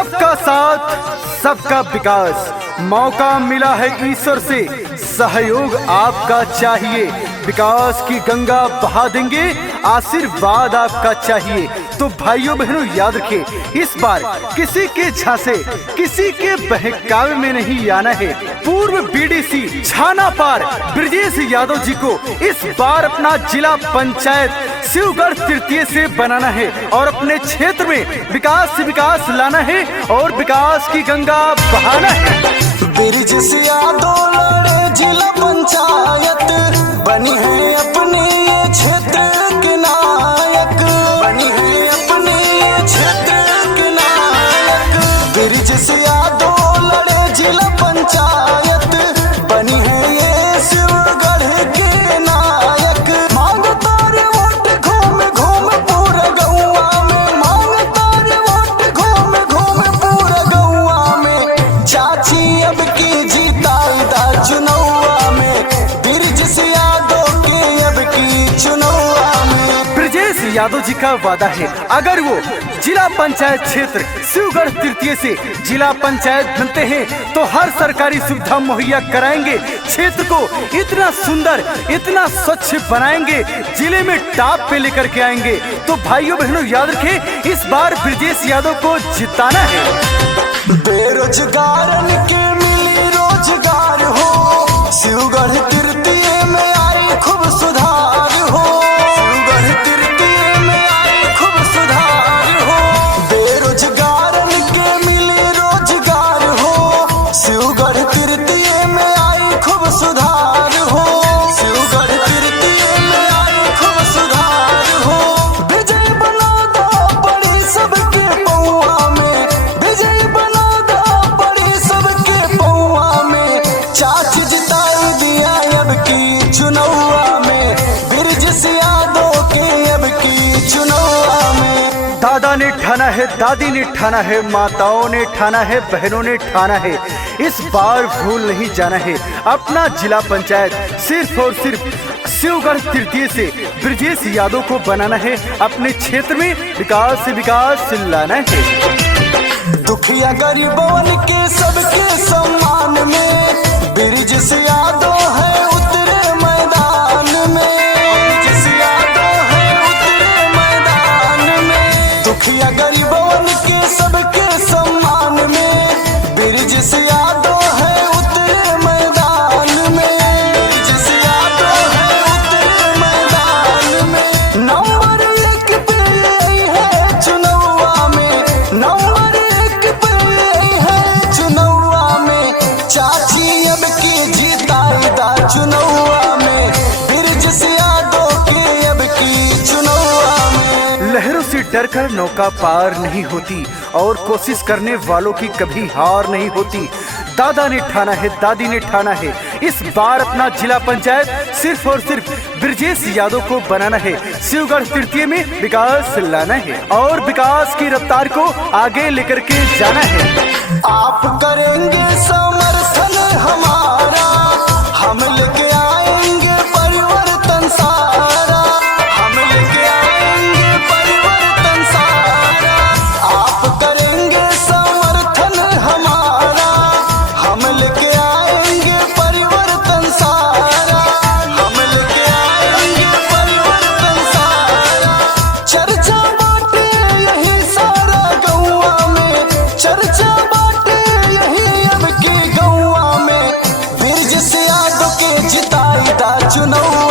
सबका साथ सबका विकास, मौका मिला है ईश्वर से, सहयोग आपका चाहिए। विकास की गंगा बहा देंगे, आशीर्वाद आपका चाहिए। तो भाइयों बहनों याद रखें, इस बार किसी के झांसे, किसी के बहकावे में नहीं आना है। पूर्व बीडीसी छाना पार ब्रजेश यादव जी को इस बार अपना जिला पंचायत शिवगढ़ तृतीय से बनाना है और अपने क्षेत्र में विकास से विकास लाना है और विकास की गंगा बहाना है। ब्रजेश यादव लड़े जिला पंचायत, बनी है अपने ये क्षेत्र के नायक, बनी है अपने ये क्षेत्र के नायक। ब्रजेश यादव लड़े जिला पंचायत, बनी है ये शिवगढ़ के नायक। मांगता रे वोट घूम घूम पूरा गौवा में, मांगता रे वोट घूम घूम पूरा गौवा में। चाची अब की जीता चुनौवा में, ब्रजेश यादव के अब की चुनौवा में। ब्रजेश यादव जी का वादा है, अगर वो जिला पंचायत क्षेत्र शिवगढ़ तृतीय से जिला पंचायत बनते हैं तो हर सरकारी सुविधा मुहैया कराएंगे, क्षेत्र को इतना सुंदर, इतना स्वच्छ बनाएंगे, जिले में टॉप पे लेकर के आएंगे। तो भाइयों बहनों याद रखें, इस बार ब्रजेश यादव को जिताना है। बेरोजगारन के मिली रोजगार हो, शिवगढ़ तृतीय में आई खूब सुधार हो, शिवगढ़ तृतीय में आई खूब सुधार हो। बेरोजगारन के मिली रोजगार हो, शिवगढ़ तृतीय में आई खूब सुधार हो, शिवगढ़ तृतीय में आई खूब सुधार हो। विजय बना दो बड़ी सबके पौआ में, विजय बना दो बड़ी सबके पौआ में। चाची जिताई दिया अब की चुनौवा में, ब्रजेश यादव के अब की चुनौवा में। दादा ने ठाना है, दादी ने ठाना है, माताओं ने ठाना है, बहनों ने ठाना है, इस बार भूल नहीं जाना है। अपना जिला पंचायत सिर्फ और सिर्फ शिवगढ़ तृतीय से ब्रजेश यादव को बनाना है, अपने क्षेत्र में विकास से विकास लाना है। दुखिया गरीबों के सबके सम्मान में, ब्रजेश यादव है उतरे मैदान में, ब्रजेश यादव है उतरे मैदान में। दुखिया गरीबों के सबके सम्मान में, ब्रजेश यादव है उतरे मैदान में, ब्रजेश यादव है उतरे मैदान में। नंबर 1 पे यही है चुनौवा में, नंबर 1 पे यही है चुनौवा में। चाची अब की जीता चुनौवा में, ब्रजेश यादव के अब की चुनौवा में। लहरों से डरकर नौका पार नहीं होती और कोशिश करने वालों की कभी हार नहीं होती। दादा ने ठाना है, दादी ने ठाना है, इस बार अपना जिला पंचायत सिर्फ और सिर्फ ब्रजेश यादव को बनाना है, शिवगढ़ तृतीय में विकास लाना है और विकास की रफ्तार को आगे लेकर के जाना है। आप करेंगे समर्थन हमारा, हम लेके आएंगे परिवर्तन सारा, हम लेके आएंगे परिवर्तन सारा। आप करेंगे समर्थन हमारा, हम लेके आएंगे परिवर्तन सारा, हम लेके आएंगे परिवर्तन सारा। चर्चा बाटे यही सारा गौवा में, चर्चा बाटे यही अब की गौवा में। ब्रजेश यादव के जिताई चुनौवा